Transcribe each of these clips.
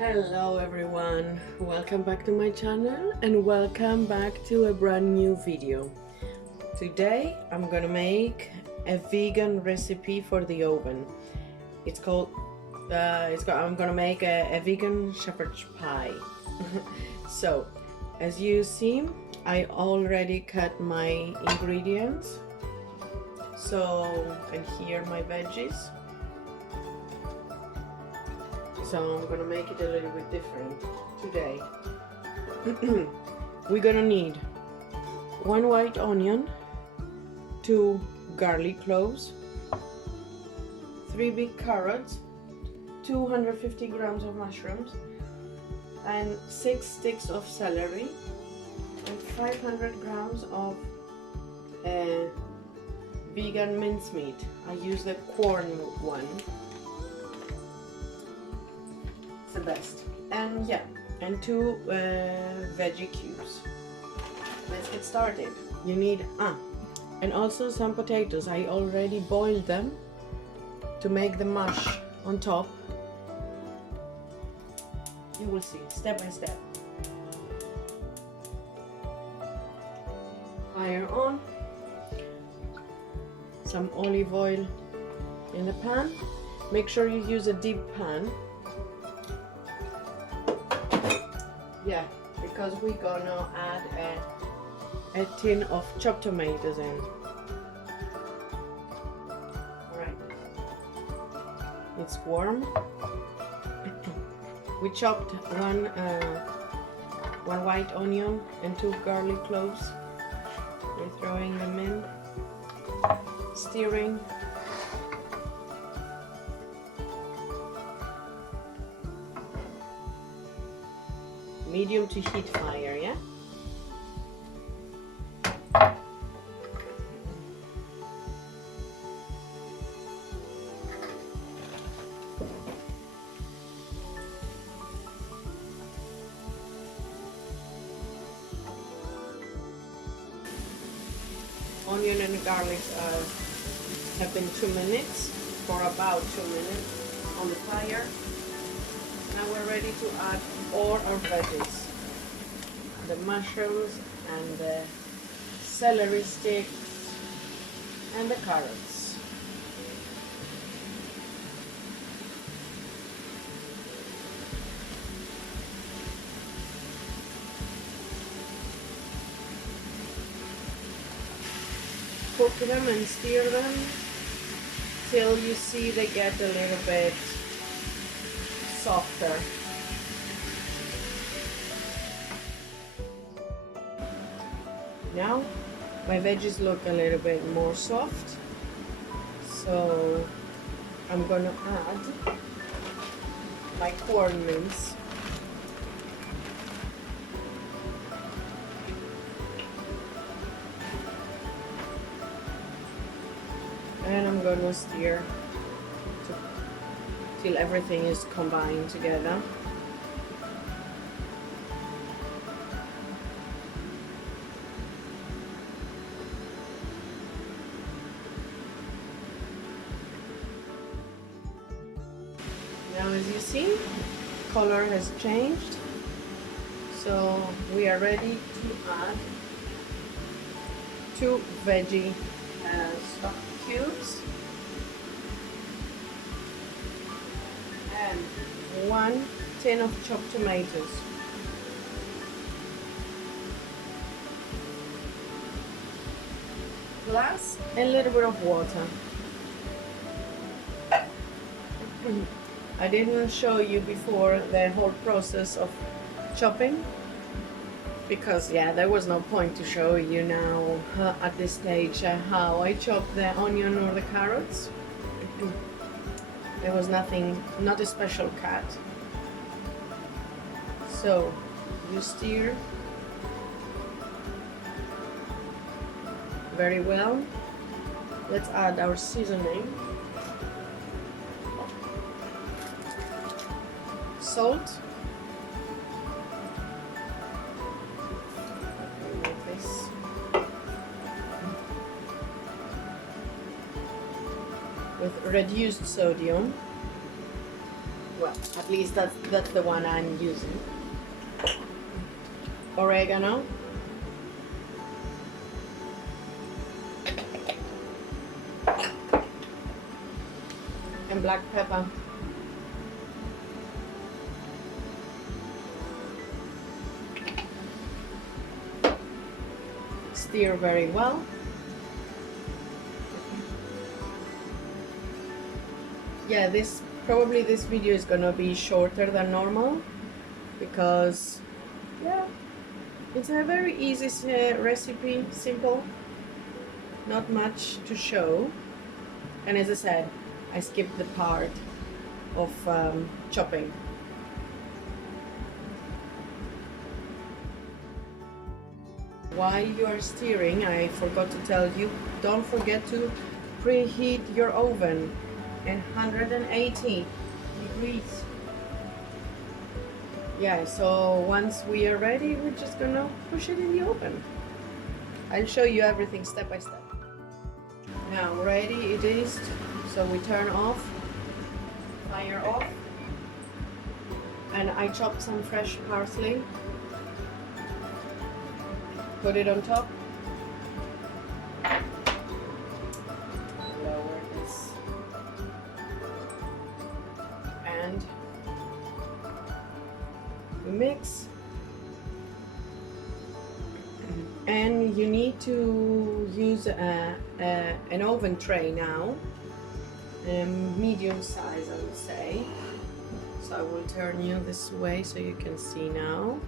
Hello everyone, welcome back to my channel and welcome back to a brand new video. Today I'm gonna make a vegan recipe for the oven. I'm gonna make a vegan shepherd's pie. So as you see, I already cut my ingredients. And here my veggies. So I'm gonna make it a little bit different today. We're gonna need 1 white onion, 2 garlic cloves, 3 big carrots, 250 grams of mushrooms, and 6 sticks of celery, and 500 grams of vegan mincemeat. I use the corn one. It's the best. And yeah, and 2 veggie cubes. Let's get started. You need and also some potatoes. I already boiled them to make the mush on top. You will see step by step. Fire on. Some olive oil in the pan. Make sure you use a deep pan. Yeah, because we're gonna add a tin of chopped tomatoes in. Alright, it's warm. We chopped one white onion and 2 garlic cloves. We're throwing them in, stirring. Medium to heat fire, yeah? Onion and garlic have been 2 minutes, for about 2 minutes on the fire. Now we're ready to add all our veggies, the mushrooms and the celery sticks and the carrots. Cook them and stir them till you see they get a little bit softer. Now my veggies look a little bit more soft, so I'm gonna add my corn mince. And I'm gonna stir till everything is combined together. Now as you see, color has changed, so we are ready to add 2 veggie stock cubes and 1 tin of chopped tomatoes. Plus a little bit of water. I didn't show you before the whole process of chopping because yeah, there was no point to show you now at this stage how I chop the onion or the carrots. There was nothing, not a special cut. So you stir very well. Let's add our seasoning. Salt. Like this. With reduced sodium. Well, at least that's the one I'm using. Oregano. And black pepper. Stir very well. Yeah, this video is gonna be shorter than normal because yeah, it's a very easy recipe, simple, not much to show. And as I said, I skipped the part of chopping. While you are stirring, I forgot to tell you, don't forget to preheat your oven at 180 degrees. Yeah, so once we are ready, we're just gonna push it in the oven. I'll show you everything step by step. Now ready it is, so we turn off, fire off, and I chopped some fresh parsley. Put it on top. Lower this. And mix. And you need to use an oven tray now, medium size I would say. So I will turn you this way so you can see now.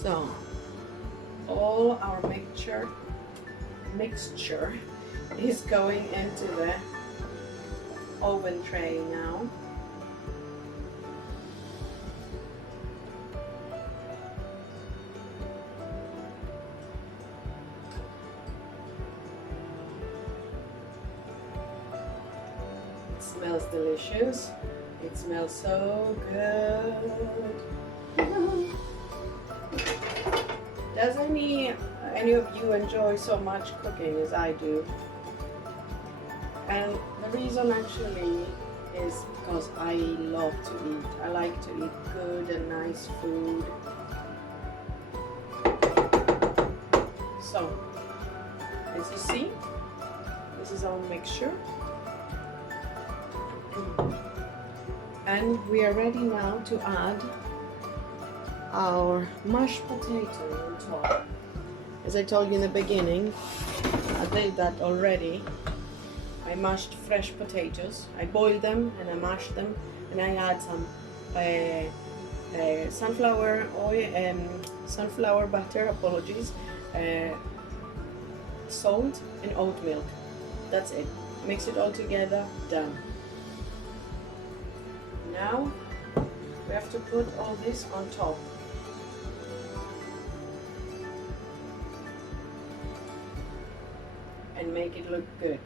So all our mixture is going into the oven tray now. It smells delicious. It smells so good. Does any of you enjoy so much cooking as I do? And the reason actually is because I love to eat. I like to eat good and nice food. So, as you see, this is our mixture. And we are ready now to add our mashed potato on top. As I told you in the beginning, I did that already. I mashed fresh potatoes. I boiled them and I mashed them, and I add some sunflower oil, sunflower butter. Apologies, salt and oat milk. That's it. Mix it all together. Done. Now we have to put all this on top. And make it look good.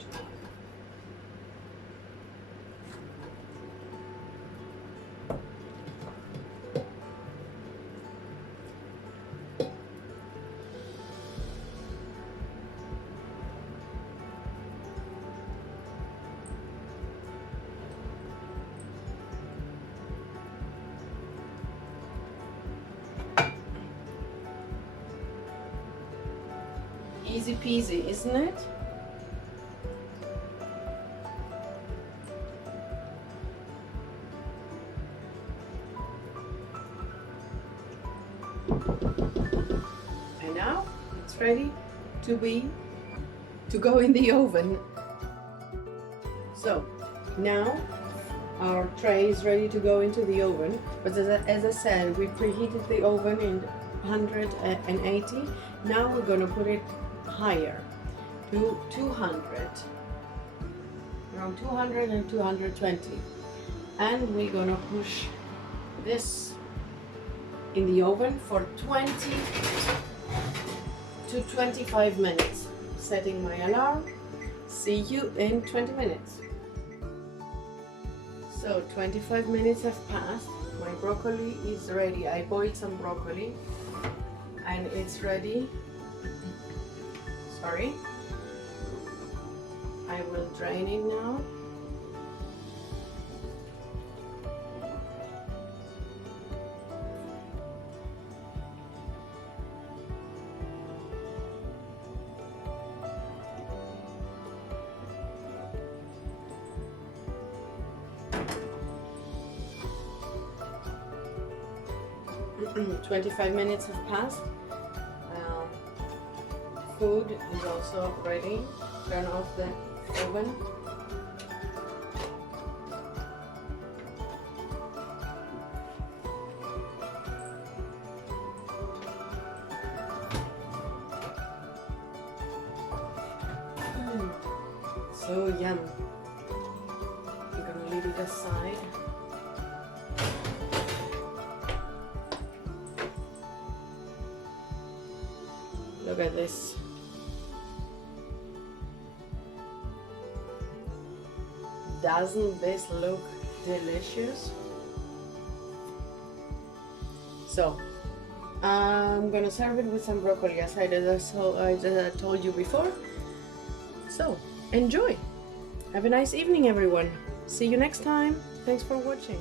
Easy peasy, isn't it? And now it's ready to go in the oven. So now our tray is ready to go into the oven, but as I said, we preheated the oven in 180. Now we're going to put it higher to 200, around 200 and 220, and we're going to push this in the oven for 20 to 25 minutes. Setting my alarm. See you in 20 minutes. So 25 minutes have passed. My broccoli is ready. I boiled some broccoli and it's ready. Sorry. I will drain it now. Mm, 25 minutes have passed. Food is also ready. Turn off the oven. So yum. I'm gonna leave it aside. Look at this. Doesn't this look delicious? So I'm gonna serve it with some broccoli as I told you before. So enjoy. Have a nice evening, everyone. See you next time. Thanks for watching.